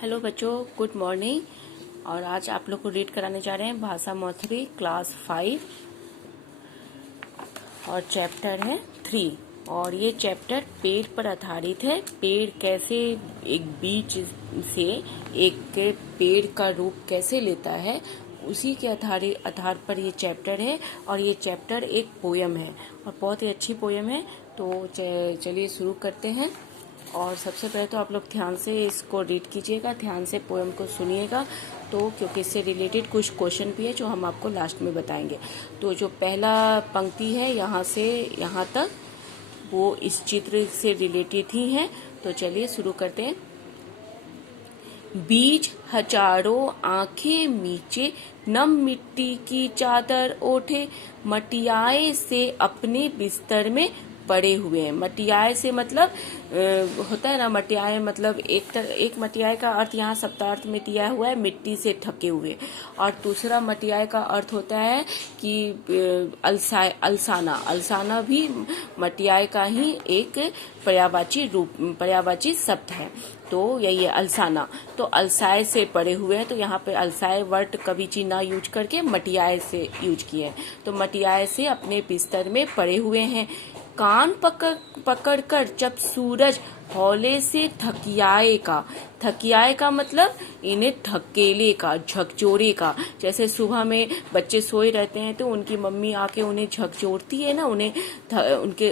Hello बच्चों, good morning. और आज आप लोग को रीड कराने जा रहे हैं भाषा मौथरी क्लास 5 और चैप्टर है 3। और ये चैप्टर पेड़ पर आधारित है। पेड़ कैसे एक बीज से एक के पेड़ का रूप कैसे लेता है, उसी के आधार पर ये चैप्टर है। और ये चैप्टर एक पोयम है और बहुत ही अच्छी पोयम है। तो चलिए शुरू करते हैं। और सबसे पहले तो आप लोग ध्यान से इसको रीड कीजिएगा, ध्यान से पोएम को सुनिएगा। तो क्योंकि इससे रिलेटेड कुछ क्वेश्चन भी है जो हम आपको लास्ट में बताएंगे। तो जो पहला पंक्ति है यहाँ से यहाँ तक, वो इस चित्र से रिलेटेड ही है। तो चलिए शुरू करते हैं। बीज हजारों आंखें मीचे, नम मिट्टी की चादर ओढ़े, मटियाए से अपने बिस्तर में पड़े हुए हैं। मटियाए से मतलब होता है ना, मटियाए मतलब एक मटियाए का अर्थ यहाँ शब्दार्थ में दिया हुआ है मिट्टी से ढके हुए। और दूसरा मटियाए का अर्थ होता है कि अलसाना भी मटियाए का ही एक पर्यायवाची शब्द है। तो यही है अलसाना। तो अलसाए से पड़े हुए हैं, तो यहाँ पे अलसाए वर्ड कविची ना यूज करके मटियाए से यूज किए हैं। तो मटियाए से अपने बिस्तर में पड़े हुए हैं। कान पकड़ कर जब सूरज हौले से थकियाए का मतलब इन्हें धकेले का, झकझोरे का। जैसे सुबह में बच्चे सोए रहते हैं तो उनकी मम्मी आके उन्हें झकझोरती है ना, उन्हें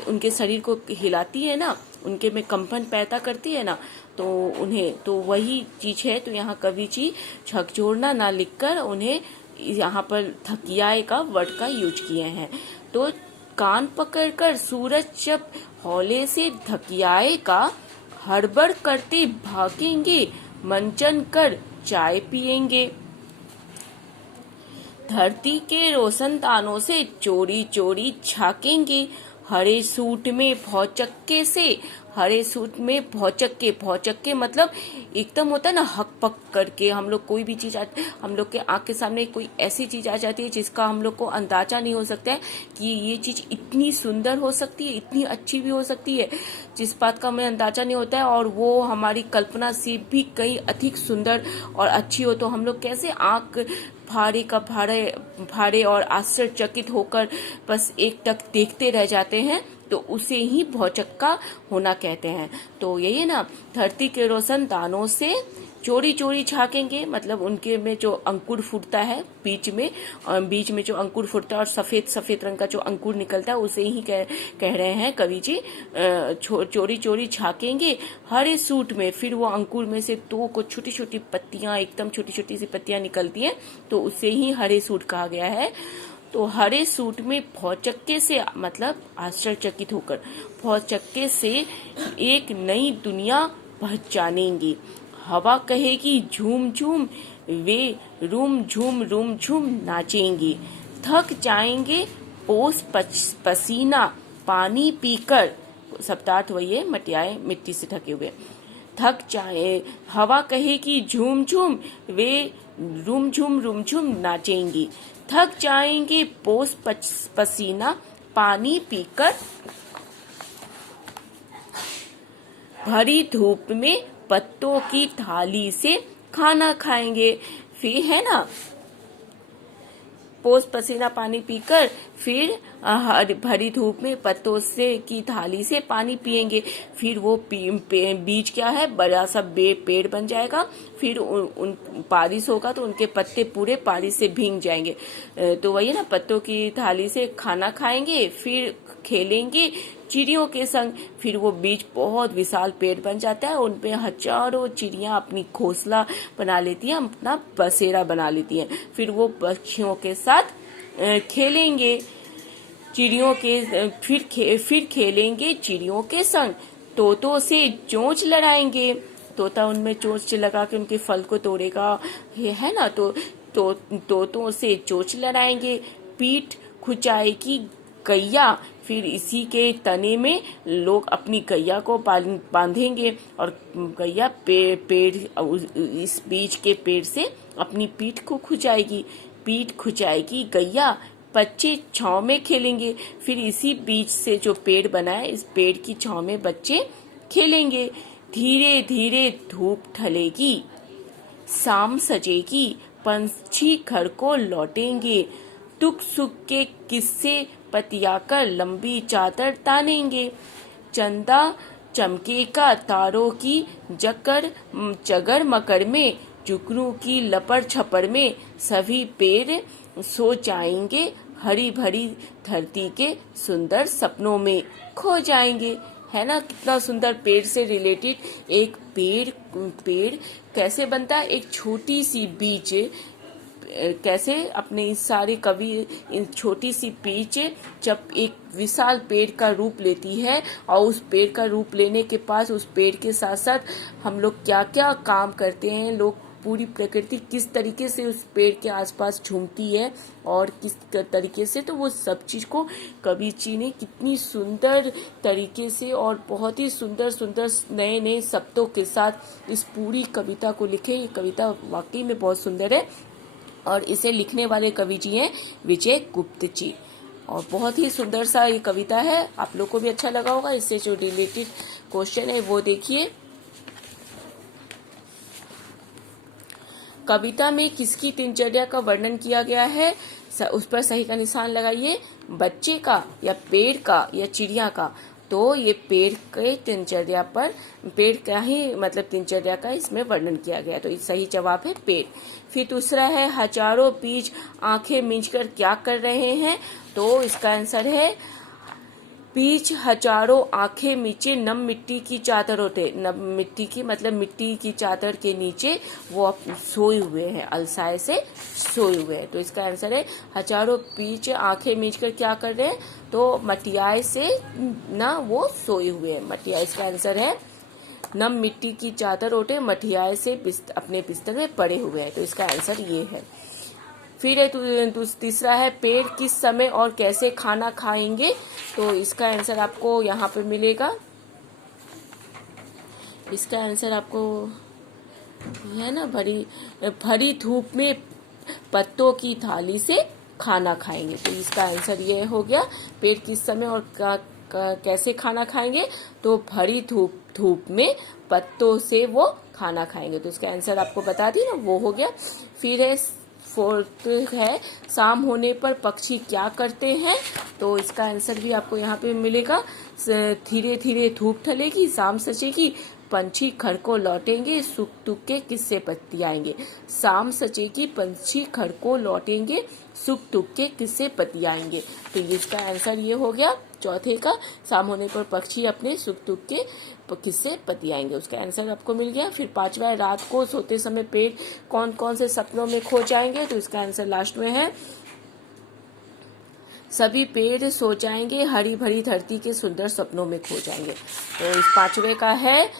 उनके शरीर को हिलाती है ना, उनके में कंपन पैदा करती है ना, तो उन्हें तो वही चीज है। तो यहाँ कवि जी झकझोरना ना लिखकर उन्हें यहाँ पर थकियाए का वर्ड का यूज किए हैं। तो कान पकड़कर सूरज जब हौले से धकियाए का, हड़बड़ करते भागेंगे, मंचन कर चाय पिएंगे। धरती के रोशन तानों से चोरी चोरी झाकेंगे, हरे सूट में भौचक्के मतलब एकदम होता है ना, हक पक करके। हम लोग कोई भी चीज हम लोग के आंख के सामने कोई ऐसी चीज आ जाती है जिसका हम लोग को अंदाजा नहीं हो सकता है कि ये चीज इतनी सुंदर हो सकती है, इतनी अच्छी भी हो सकती है, जिस बात का हमें अंदाजा नहीं होता है। और वो हमारी कल्पना से भी कहीं अधिक सुंदर और अच्छी हो, तो हम लोग कैसे आंख फाड़े और आश्चर्यचकित होकर बस एक टक देखते रह जाते हैं। तो उसे ही भौचक्का होना कहते हैं। तो यही है ना, धरती के रोशन दानों से चोरी चोरी झाकेंगे, मतलब उनके में जो अंकुर फूटता है बीच में जो अंकुर फूटता है और सफेद रंग का जो अंकुर निकलता है, उसे ही कह रहे हैं कवि जी। चोरी चोरी झाकेंगे हरे सूट में, फिर वो अंकुर में से दो को छोटी छोटी पत्तियां, एकदम छोटी छोटी सी पत्तियां निकलती हैं, तो उसे ही हरे सूट कहा गया है। तो हरे सूट में भौचक्के से मतलब आश्चर्यचकित होकर, भौचक्के से एक नई दुनिया पहचानेंगे। हवा कहेगी झूम झूम, वे रूम झूम नाचेंगे। थक जाएंगे ओस पसीना पानी पीकर, शब्दार्थ वही है, मटियाए मिट्टी से ढके हुए। थक जाए हवा कहेगी झूम झूम, वे रूम झूम नाचेंगी। थक जाएंगे पोस पसीना पानी पीकर, भरी धूप में पत्तों की थाली से खाना खाएंगे। फिर है ना, पोस पसीना पानी पीकर फिर भरी धूप में पत्तों से की थाली से पानी पिएंगे। फिर वो बीज क्या है, बड़ा सा पेड़ बन जाएगा। फिर उन बारिश होगा तो उनके पत्ते पूरे बारिश से भीग जाएंगे। तो वही ना, पत्तों की थाली से खाना खाएंगे, फिर खेलेंगे चिड़ियों के संग। फिर वो बीज बहुत विशाल पेड़ बन जाता है, उनपे हजारों चिड़ियां अपनी घोंसला बना लेती हैं, अपना बसेरा बना लेती हैं। फिर वो पक्षियों के साथ खेलेंगे, फिर खेलेंगे चिड़ियों के संग। तोतों से चोंच लड़ाएंगे, तोता उनमें चोंच लगा के उनके फल को तोड़ेगा, है ना। तो तोतों से चोंच लड़ाएंगे। पीठ खुचाएगी गैया, फिर इसी के तने में लोग अपनी गैया को बांधेंगे और गैया इस बीज के पेड़ से अपनी पीठ को खुचाएगी गैया। बच्चे छांव में खेलेंगे, फिर इसी बीज से जो पेड़ बना है, इस पेड़ की छांव में बच्चे खेलेंगे। धीरे धीरे धूप ढलेगी, शाम सजेगी पंछी घर को लौटेंगे, दुख सुख के किस्से बतियाकर लंबी चादर तानेंगे, चंदा चमकेगा तारों की जगर मकर में, जुगनू की लपड़ छपड़ में, सभी पेड़ सो जाएंगे, हरी भरी धरती के सुंदर सपनों में खो जाएंगे। है ना, कितना सुंदर पेड़ से रिलेटेड। एक पेड़ कैसे बनता है, एक छोटी सी बीज कैसे अपने इस सारे कवि छोटी सी बीज जब एक विशाल पेड़ का रूप लेती है, और उस पेड़ का रूप लेने के पास उस पेड़ के साथ साथ हम लोग क्या क्या काम करते हैं, लोग पूरी प्रकृति किस तरीके से उस पेड़ के आसपास झूमती है और किस तरीके से, तो वो सब चीज को कवि जी ने कितनी सुंदर तरीके से और बहुत ही सुंदर सुंदर नए नए शब्दों के साथ इस पूरी कविता को लिखे। ये कविता वाकई में बहुत सुंदर है और इसे लिखने वाले कवि जी हैं विजय गुप्त जी, और बहुत ही सुंदर सा ये कविता है। आप लोग को भी अच्छा लगा होगा। इससे जो रिलेटेड क्वेश्चन है वो देखिए। कविता में किसकी दिनचर्या का वर्णन किया गया है, उस पर सही का निशान लगाइए। बच्चे का या पेड़ का या चिड़िया का, तो ये पेड़ के दिनचर्या पर, पेड़ का ही मतलब दिनचर्या का इसमें वर्णन किया गया, तो सही जवाब है पेड़। फिर दूसरा है हजारों बीज आंखें मींचकर क्या कर रहे हैं, तो इसका आंसर है बीज हजारों आंखें मीचे नम मिट्टी की चादर होते, नम मिट्टी की मतलब मिट्टी की चादर के नीचे वो सोए हुए हैं, अलसाए से सोए हुए हैं। तो इसका आंसर है हजारों बीज आंखें मीचकर क्या कर रहे हैं, तो मटियाए से ना वो सोए हुए हैं, मटियाए इसका आंसर है। नम मिट्टी की चादर ओढ़े मटियाए से अपने बिस्तर में पड़े हुए हैं, तो इसका आंसर ये है। फिर तीसरा है पेड़ किस समय और कैसे खाना खाएंगे, तो इसका आंसर आपको यहाँ पे मिलेगा। इसका आंसर आपको है ना, भरी धूप में पत्तों की थाली से खाना खाएंगे, तो इसका आंसर ये हो गया। पेड़ किस समय और कैसे खाना खाएंगे, तो भरी धूप में पत्तों से वो खाना खाएंगे, तो इसका आंसर आपको बता दी ना, वो हो गया। फिर है फोर्थ है शाम होने पर पक्षी क्या करते हैं, तो इसका आंसर भी आपको यहाँ पे मिलेगा। धीरे धीरे धूप ढलेगी, शाम सजेगी, पंछी घर को लौटेंगे, सुख दुख के किस्से बतियाएंगे। शाम सजेगी, पंछी घर को लौटेंगे, सुख दुख के किस्से बतियाएंगे, तो इसका आंसर ये हो गया चौथे का। शाम होने पर पक्षी अपने सुख दुख के किस्से बतियाएंगे, उसका आंसर आपको मिल गया। फिर पांचवा, रात को सोते समय पेड़ कौन कौन से सपनों में खो जाएंगे, तो इसका आंसर लास्ट में है सभी पेड़ सो जाएंगे, हरी भरी धरती के सुंदर सपनों में खो जाएंगे, तो इस पांचवे का है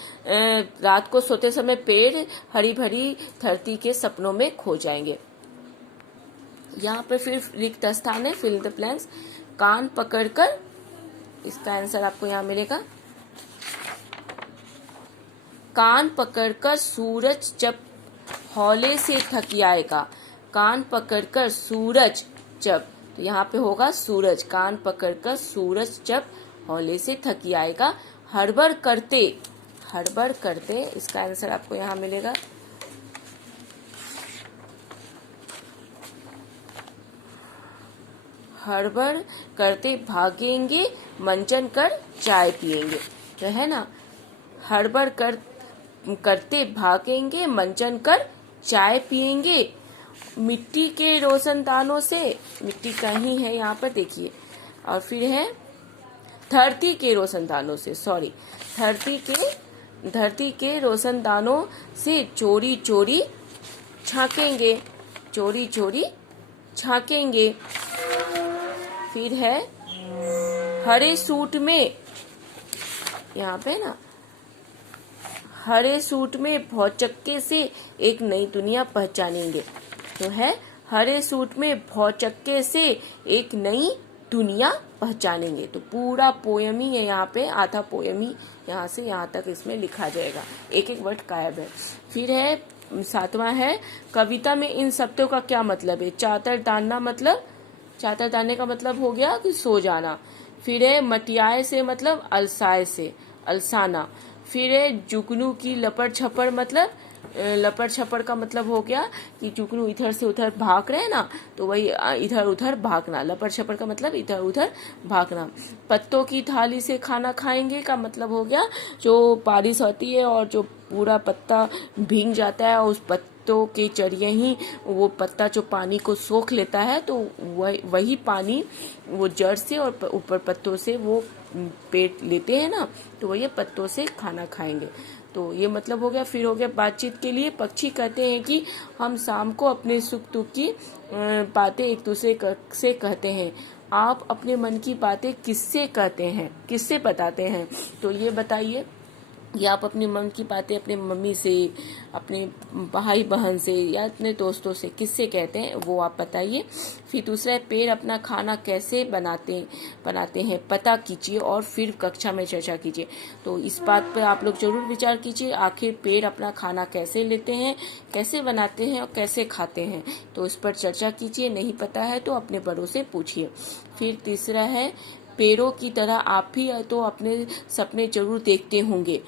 रात को सोते समय पेड़ हरी भरी धरती के सपनों में खो जाएंगे। यहाँ पे फिर रिक्त स्थान है, फिल द ब्लैंक्स। कान पकड़कर, इसका आंसर आपको यहाँ मिलेगा। कान पकड़कर सूरज जब हौले से थकियाएगा, कान पकड़कर सूरज जब, तो यहाँ पे होगा सूरज, कान पकड़कर सूरज जब हौले से थकियाएगा। हड़बड़ करते, इसका आंसर आपको यहाँ मिलेगा। हड़बड़ करते भागेंगे, मंचन कर चाय पिएंगे, तो है ना, हड़बड़ करते भागेंगे, मंचन कर चाय पिएंगे। मिट्टी के रोशनदानों से, मिट्टी कहीं है यहाँ पर देखिए, और फिर है धरती के रोशनदानों से, सॉरी, धरती के रोशनदानों से चोरी चोरी झांकेंगे, चोरी चोरी झांकेंगे। फिर है हरे सूट में, यहाँ पे ना, हरे सूट में भौचक्के से एक नई दुनिया पहचानेंगे, तो है हरे सूट में भौचक्के से एक नई दुनिया पहचानेंगे, तो पूरा पोयम ही है यहाँ पे, आधा पोयम ही यहाँ से यहाँ तक इसमें लिखा जाएगा, एक एक वर्ड गायब है। फिर है सातवां है कविता में इन शब्दों का क्या मतलब है। चादर दानना, मतलब चादर दानने का मतलब हो गया कि सो जाना। फिर है मटियाए से मतलब अलसाए से, अलसाना। फिर है जुगनू की लपड़ छपड़ मतलब लपड़ छपड़ का मतलब हो गया कि जुगनू इधर से उधर भाग रहे हैं ना, तो वही इधर उधर भागना। लपड़ छपड़ का मतलब इधर उधर भागना। पत्तों की थाली से खाना खाएंगे का मतलब हो गया जो बारिश होती है और जो पूरा पत्ता भीग जाता है और उस पत्तों के जरिए ही वो पत्ता जो पानी को सोख लेता है, तो वही पानी वो जड़ से और ऊपर पत्तों से वो पेट लेते हैं ना, तो वही पत्तों से खाना खाएंगे। तो ये मतलब हो गया। फिर हो गया बातचीत के लिए। पक्षी कहते हैं कि हम शाम को अपने सुख दुख की बातें एक दूसरे से कहते हैं। आप अपने मन की बातें किससे कहते हैं, किससे बताते हैं, तो ये बताइए। या आप अपने मन की बातें अपने मम्मी से, अपने भाई बहन से या अपने दोस्तों से किससे कहते हैं, वो आप बताइए। फिर दूसरा है पेड़ अपना खाना कैसे बनाते हैं पता कीजिए और फिर कक्षा में चर्चा कीजिए। तो इस बात पर आप लोग जरूर विचार कीजिए, आखिर पेड़ अपना खाना कैसे लेते हैं, कैसे बनाते हैं और कैसे खाते हैं, तो इस पर चर्चा कीजिए। नहीं पता है तो अपने बड़ों से पूछिए। फिर तीसरा है पेड़ों की तरह आप भी तो अपने सपने जरूर देखते होंगे।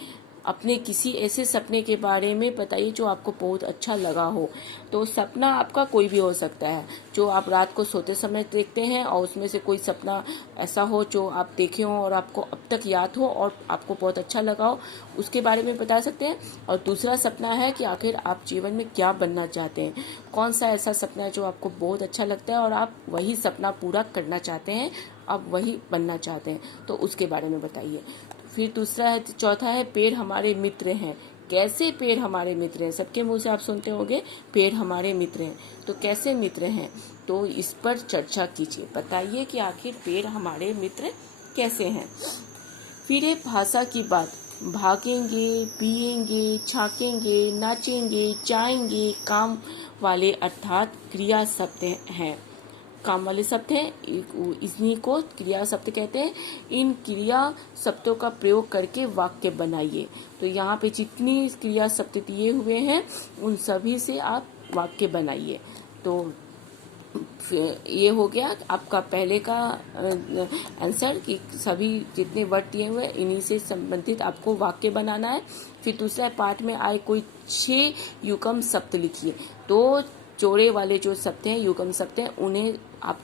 अपने किसी ऐसे सपने के बारे में बताइए जो आपको बहुत अच्छा लगा हो। तो सपना आपका कोई भी हो सकता है जो आप रात को सोते समय देखते हैं, और उसमें से कोई सपना ऐसा हो जो आप देखे हो और आपको अब तक याद हो और आपको बहुत अच्छा लगा हो, उसके बारे में बता सकते हैं। और दूसरा सपना है कि आखिर आप जीवन में क्या बनना चाहते हैं, कौन सा ऐसा सपना है जो आपको बहुत अच्छा लगता है और आप वही सपना पूरा करना चाहते हैं, आप वही बनना चाहते हैं, तो उसके बारे में बताइए। फिर दूसरा है, चौथा है पेड़ हमारे मित्र हैं। कैसे पेड़ हमारे मित्र हैं, सबके मुंह से आप सुनते होंगे पेड़ हमारे मित्र हैं, तो कैसे मित्र हैं, तो इस पर चर्चा कीजिए। बताइए कि आखिर पेड़ हमारे मित्र कैसे हैं। फिर है भाषा की बात। भागेंगे, पिएंगे, छाकेंगे, नाचेंगे, जाएंगे काम वाले अर्थात क्रिया शब्द हैं। काम वाले शब्द हैं, इन्हीं को क्रिया शब्द कहते हैं। इन क्रिया शब्दों का प्रयोग करके वाक्य बनाइए। तो यहाँ पे जितनी क्रिया शब्द दिए हुए हैं उन सभी से आप वाक्य बनाइए। तो ये हो गया आपका पहले का आंसर कि सभी जितने वर्ड दिए हुए इन्हीं से संबंधित आपको वाक्य बनाना है। फिर दूसरा पाठ में आए कोई 6 युग्म शब्द लिखिए। तो जोड़े वाले जो शब्द हैं, युग्म शब्द हैं, उन्हें आप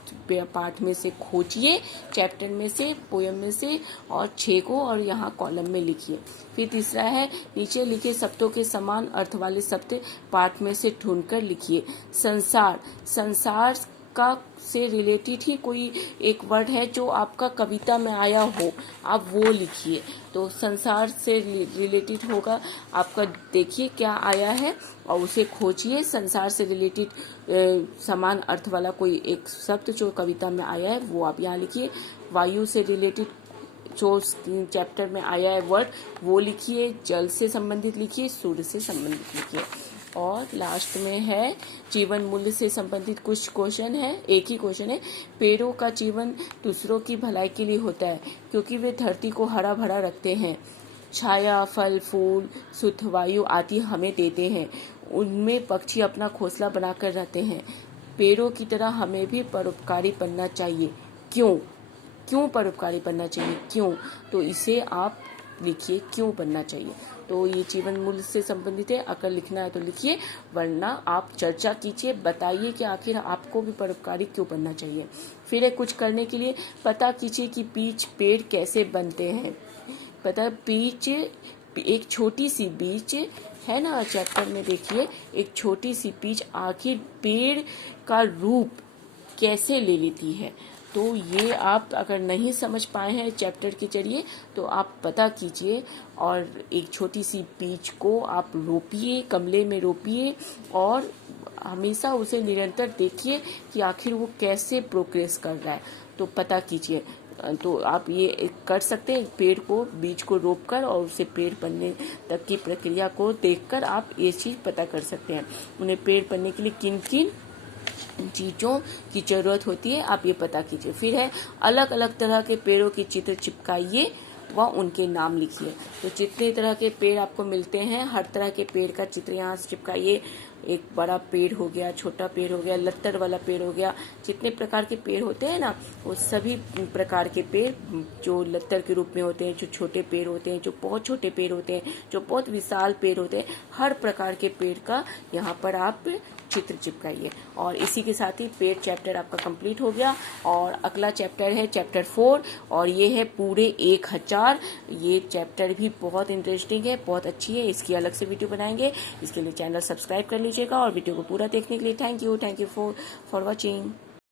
पाठ में से खोजिए, चैप्टर में से, पोयम में से, और 6 को और यहाँ कॉलम में लिखिए। फिर तीसरा है नीचे लिखे शब्दों के समान अर्थ वाले शब्द पाठ में से ढूंढकर लिखिए। संसार, संसार का से रिलेटेड ही कोई एक वर्ड है जो आपका कविता में आया हो, आप वो लिखिए। तो संसार से रिलेटेड होगा आपका, देखिए क्या आया है और उसे खोजिए। संसार से रिलेटेड समान अर्थ वाला कोई एक शब्द जो कविता में आया है वो आप यहाँ लिखिए। वायु से रिलेटेड जो चैप्टर में आया है वर्ड वो लिखिए। जल से संबंधित लिखिए, सूर्य से संबंधित लिखिए। और लास्ट में है जीवन मूल्य से संबंधित कुछ क्वेश्चन है। एक ही क्वेश्चन है, पेड़ों का जीवन दूसरों की भलाई के लिए होता है क्योंकि वे धरती को हरा भरा रखते हैं, छाया, फल फूल, शुद्ध वायु आदि हमें देते हैं, उनमें पक्षी अपना घोंसला बनाकर रहते हैं। पेड़ों की तरह हमें भी परोपकारी बनना चाहिए। क्यों क्यों परोपकारी बनना चाहिए, क्यों, तो इसे आप लिखिए क्यों बनना चाहिए। तो ये जीवन मूल्य से संबंधित है, अगर लिखना है तो लिखिए, वरना आप चर्चा कीजिए, बताइए कि आखिर आपको भी परोपकारी क्यों बनना चाहिए। फिर है कुछ करने के लिए पता कीजिए कि बीज पेड़ कैसे बनते हैं। पता बीज, एक छोटी सी बीज है ना, चैप्टर में देखिए, एक छोटी सी बीज आखिर पेड़ का रूप कैसे ले लेती है। तो ये आप अगर नहीं समझ पाए हैं चैप्टर के जरिए तो आप पता कीजिए और एक छोटी सी बीज को आप रोपिए, गमले में रोपिए और हमेशा उसे निरंतर देखिए कि आखिर वो कैसे प्रोग्रेस कर रहा है, तो पता कीजिए। तो आप ये कर सकते हैं, पेड़ को, बीज को रोपकर और उसे पेड़ बनने तक की प्रक्रिया को देखकर आप ये चीज़ पता कर सकते हैं। उन्हें पेड़ बनने के लिए किन किन चीज़ों की जरूरत होती है आप ये पता कीजिए। फिर है अलग अलग तरह के पेड़ों के चित्र चिपकाइए व उनके नाम लिखिए। तो जितने तरह के पेड़ आपको मिलते हैं, हर तरह के पेड़ का चित्र यहाँ से चिपकाइए। एक बड़ा पेड़ हो गया, छोटा पेड़ हो गया, लत्तर वाला पेड़ हो गया, जितने प्रकार के पेड़ होते हैं ना, वो सभी प्रकार के पेड़ जो लत्तर के रूप में होते हैं, जो छोटे पेड़ होते हैं, जो बहुत छोटे पेड़ होते हैं, जो बहुत विशाल पेड़ होते हैं, हर प्रकार के पेड़ का यहाँ पर आप चित्र चिपकाइए। और इसी के साथ ही पेड़ चैप्टर आपका कंप्लीट हो गया। और अगला चैप्टर है चैप्टर 4, और ये है पूरे 1000। ये चैप्टर भी बहुत इंटरेस्टिंग है, बहुत अच्छी है, इसकी अलग से वीडियो बनाएंगे। इसके लिए चैनल सब्सक्राइब कर लीजिएगा और वीडियो को पूरा देखने के लिए थैंक यू फॉर वॉचिंग।